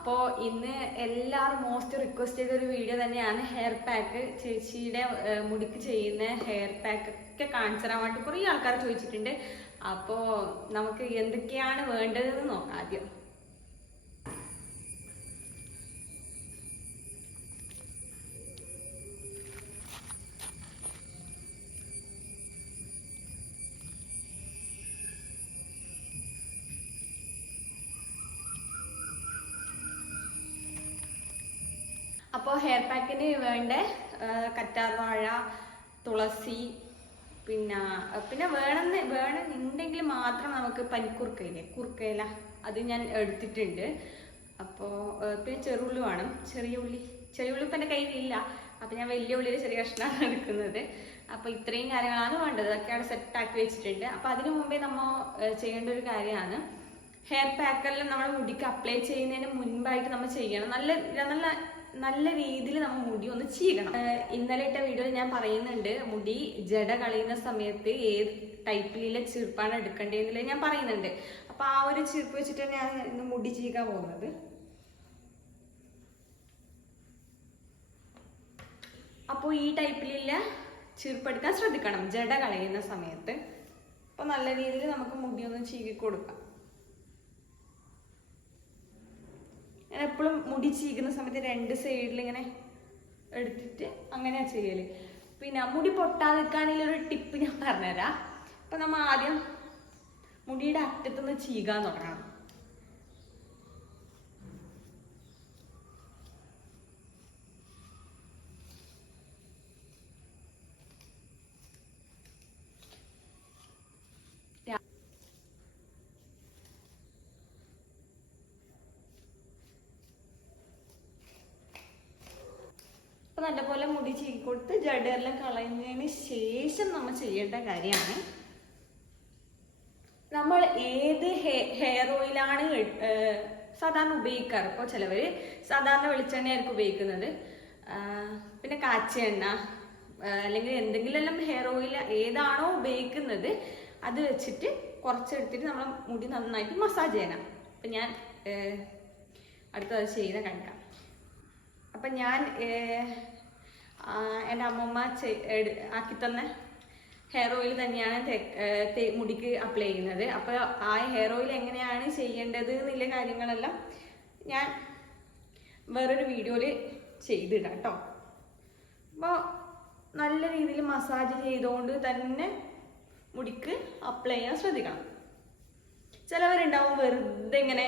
അപ്പോൾ ഇന്ന് എല്ലാവരും മോസ്റ്റ് റിക്വസ്റ്റ് ചെയ്ത ഒരു വീഡിയോ തന്നെയാണ് ഹെയർ പാക്ക് ചേച്ചിയുടെ മുടിക്ക് ചെയ്യുന്ന ഹെയർ പാക്ക് ഒക്കെ കാണിച്ചു തരാൻ വേണ്ടി കുറേ ആൾക്കാർ ചോദിച്ചിട്ടുണ്ട്. അപ്പോൾ നമുക്ക് എന്തൊക്കെയാണ് വേണ്ടതെന്ന് നോക്കാം ആദ്യം. അപ്പോൾ ഹെയർ പാക്കിന് വേണ്ട കറ്റാർവാഴ തുളസി പിന്നെ പിന്നെ വേണമെന്ന് വേണമെന്നുണ്ടെങ്കിൽ മാത്രം നമുക്ക് പനിക്കുറുക്കയില്ലേ കുറുക്കയില അത് ഞാൻ എടുത്തിട്ടുണ്ട്. അപ്പോൾ പിന്നെ ചെറുള്ളി വേണം. ചെറിയ ഉള്ളി ചെറിയ ഉള്ളി ഇപ്പം എന്റെ കയ്യിലില്ല. അപ്പം ഞാൻ വലിയ ഉള്ളിയിൽ ചെറിയ കഷ്ണമാണ് എടുക്കുന്നത്. അപ്പോൾ ഇത്രയും കാര്യങ്ങളാണ് വേണ്ടത്. അതൊക്കെയാണ് സെറ്റാക്കി വെച്ചിട്ടുണ്ട്. അപ്പോൾ അതിനു മുമ്പേ നമ്മൾ ചെയ്യേണ്ട ഒരു കാര്യമാണ്. ഹെയർ പാക്കെല്ലാം നമ്മുടെ മുടിക്ക് അപ്ലൈ ചെയ്യുന്നതിന് മുൻപായിട്ട് നമ്മൾ ചെയ്യണം. നല്ല നല്ല നല്ല രീതിയിൽ നമ്മൾ മുടി ഒന്ന് ചീകണം ഇന്നലെ ഇട്ട വീഡിയോയിൽ ഞാൻ പറയുന്നുണ്ട് മുടി ജട കളയുന്ന സമയത്ത് ഏത് ടൈപ്പിലുള്ള ചീർപ്പാണ് എടുക്കേണ്ടതെന്നുള്ളത് ഞാൻ പറയുന്നുണ്ട്. അപ്പൊ ആ ഒരു ചീർപ്പ് വെച്ചിട്ട് ഞാൻ ഇന്ന് മുടി ചീകാൻ പോകുന്നത്. അപ്പോൾ ഈ ടൈപ്പിലുള്ള ചീർപ്പെടുക്കാൻ ശ്രദ്ധിക്കണം ജട കളയുന്ന സമയത്ത്. അപ്പോൾ നല്ല രീതിയിൽ നമുക്ക് മുടി ഒന്ന് ചീകി കൊടുക്കാം ഞാൻ എപ്പോഴും മുടി ചീകുന്ന സമയത്ത് രണ്ട് സൈഡിൽ ഇങ്ങനെ എടുത്തിട്ട് അങ്ങനെയാ ചെയ്യൽ. പിന്നെ മുടി പൊട്ടാതിരിക്കാനുള്ള ഒരു ടിപ്പ് ഞാൻ പറഞ്ഞുതരാം. അപ്പൊ നമ്മ ആദ്യം മുടിയുടെ അറ്റത്തുനിന്ന് ചീകാൻ തുടങ്ങണം. അപ്പൊ നല്ലപോലെ മുടി ചീകി കൊടുത്ത് ജഡെല്ലാം കളയുന്നതിന് ശേഷം നമ്മൾ ചെയ്യേണ്ട കാര്യമാണ്. നമ്മൾ ഏത് ഹെയർ ഓയിലാണ് സാധാരണ ഉപയോഗിക്കാറ്? ഇപ്പോൾ ചിലവർ സാധാരണ വെളിച്ചെണ്ണയായിരിക്കും ഉപയോഗിക്കുന്നത്. പിന്നെ കാച്ച എണ്ണ അല്ലെങ്കിൽ എന്തെങ്കിലും ഹെയർ ഓയിൽ ഏതാണോ ഉപയോഗിക്കുന്നത് അത് വെച്ചിട്ട് കുറച്ചെടുത്തിട്ട് നമ്മൾ മുടി നന്നായിട്ട് മസാജ് ചെയ്യണം. അപ്പം ഞാൻ അടുത്തത് ചെയ്ത കാണിക്കാം. അപ്പം ഞാൻ എന്റെ അമ്മമ്മ ആക്കി ഹെയർ ഓയിൽ തന്നെയാണ് മുടിക്ക് അപ്ലൈ ചെയ്യുന്നത്. അപ്പോൾ ആ ഹെയർ ഓയിൽ എങ്ങനെയാണ് ചെയ്യേണ്ടത് എന്നുള്ള കാര്യങ്ങളെല്ലാം ഞാൻ വേറൊരു വീഡിയോയിൽ ചെയ്തിടാം കേട്ടോ അപ്പോൾ നല്ല രീതിയിൽ മസാജ് ചെയ്തുകൊണ്ട് തന്നെ മുടിക്ക് അപ്ലൈ ചെയ്യാൻ ശ്രദ്ധിക്കണം. ചിലവരുണ്ടാവും വെറുതെ ഇങ്ങനെ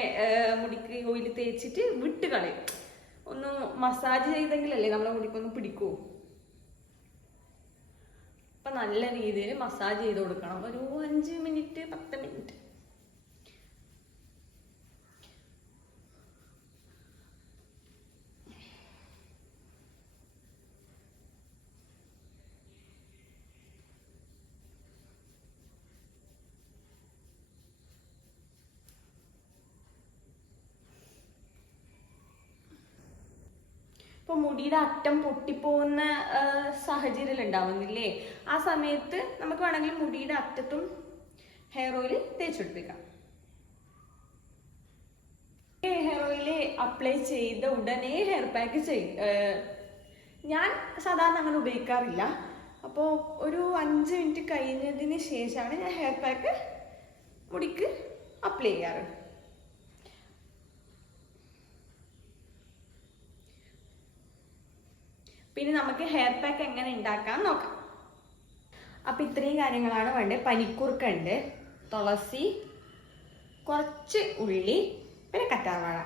മുടിക്ക് ഓയിൽ തേച്ചിട്ട് വിട്ട് കളയും. ഒന്ന് മസാജ് ചെയ്തെങ്കിലല്ലേ നമ്മളെ മുടിക്കൊന്ന് പിടിക്കൂ. അപ്പൊ നല്ല രീതിയിൽ മസാജ് ചെയ്ത് കൊടുക്കണം. ഒരു അഞ്ച് മിനിറ്റ് പത്ത് മിനിറ്റ് ഇപ്പൊ മുടിയുടെ അറ്റം പൊട്ടിപ്പോകുന്ന സാഹചര്യം ഉണ്ടാവുന്നില്ലേ? ആ സമയത്ത് നമുക്ക് വേണമെങ്കിൽ മുടിയുടെ അറ്റത്തും ഹെയർ ഓയിൽ തേച്ചെടുപ്പിക്കാം. ഹെയർ ഓയിൽ അപ്ലൈ ചെയ്ത ഉടനെ ഹെയർ പാക്ക് ചെയ് ഞാൻ സാധാരണ അങ്ങനെ ഉപയോഗിക്കാറില്ല. അപ്പോൾ ഒരു അഞ്ച് മിനിറ്റ് കഴിഞ്ഞതിന് ശേഷമാണ് ഞാൻ ഹെയർ പാക്ക് മുടിക്ക് അപ്ലൈ ചെയ്യാറ്. പിന്നെ നമുക്ക് ഹെയർ പാക്ക് എങ്ങനെ ഉണ്ടാക്കാം നോക്കാം. അപ്പൊ ഇത്രയും കാര്യങ്ങളാണ് വേണ്ടത്. പനിക്കുറുക്കുണ്ട് തുളസി കുറച്ച് ഉള്ളി പിന്നെ കറ്റാർവാഴ.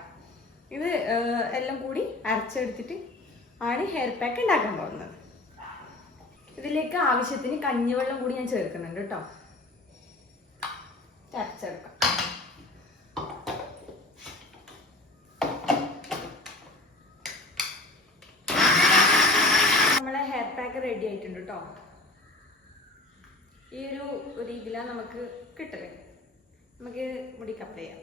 ഇത് എല്ലാം കൂടി അരച്ചെടുത്തിട്ട് ആണ് ഹെയർ പാക്ക് ഉണ്ടാക്കാൻ പോകുന്നത്. ഇതിലേക്ക് ആവശ്യത്തിന് കഞ്ഞിവെള്ളം കൂടി ഞാൻ ചേർക്കുന്നുണ്ട് കേട്ടോ. അരച്ചെടുക്കാം നമ്മളെ ഹെയർ പാക്ക് റെഡി ആയിട്ടുണ്ട് കേട്ടോ ഈ ഒരു രീതിയിലാണ് നമുക്ക് കിട്ടൽ. നമുക്ക് മുടി കപ്പ് ചെയ്യാം.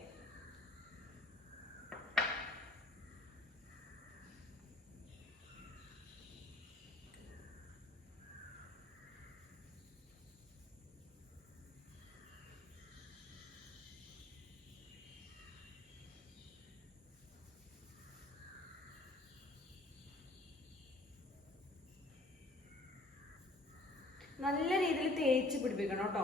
നല്ല രീതിയിൽ തേച്ച് പിടിപ്പിക്കണം കേട്ടോ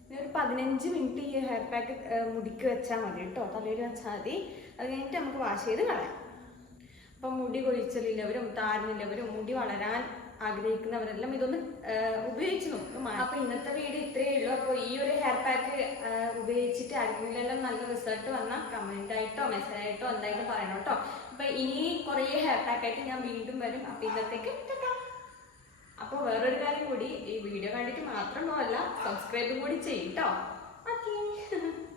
ഇനി ഒരു പതിനഞ്ച് മിനിറ്റ് ഈ ഹെയർ പാക്ക് മുടിക്ക് വെച്ചാൽ മതി കേട്ടോ തലയിൽ വെച്ചാൽ മതി. അത് കഴിഞ്ഞിട്ട് നമുക്ക് വാഷ് ചെയ്ത് കളയാം. അപ്പം മുടി കൊഴിച്ചലില്ലവരും താരനില്ലവരും മുടി വളരാൻ ആഗ്രഹിക്കുന്നവരെല്ലാം ഇതൊന്ന് ഉപയോഗിച്ച് നോക്കും. അപ്പൊ ഇന്നത്തെ വീഡിയോ ഇത്രയേ ഉള്ളൂ. അപ്പോൾ ഈ ഒരു ഹെയർ പാക്ക് ഉപയോഗിച്ചിട്ട് ആർക്കെങ്കിലും നല്ല റിസൾട്ട് വന്നാൽ കമന്റ് ആയിട്ടോ മെസ്സേജ് ആയിട്ടോ എന്തായാലും പറയണം കേട്ടോ അപ്പൊ ഇനി കുറേ ഹെയർ പാക്കായിട്ട് ഞാൻ വീണ്ടും വരും. അപ്പൊ ഇന്നത്തേക്ക്. അപ്പോൾ വേറൊരു കാര്യം കൂടി ഈ വീഡിയോ കണ്ടിട്ട് മാത്രം പോവല്ല സബ്സ്ക്രൈബും കൂടി ചെയ്യും കേട്ടോ ഓക്കെ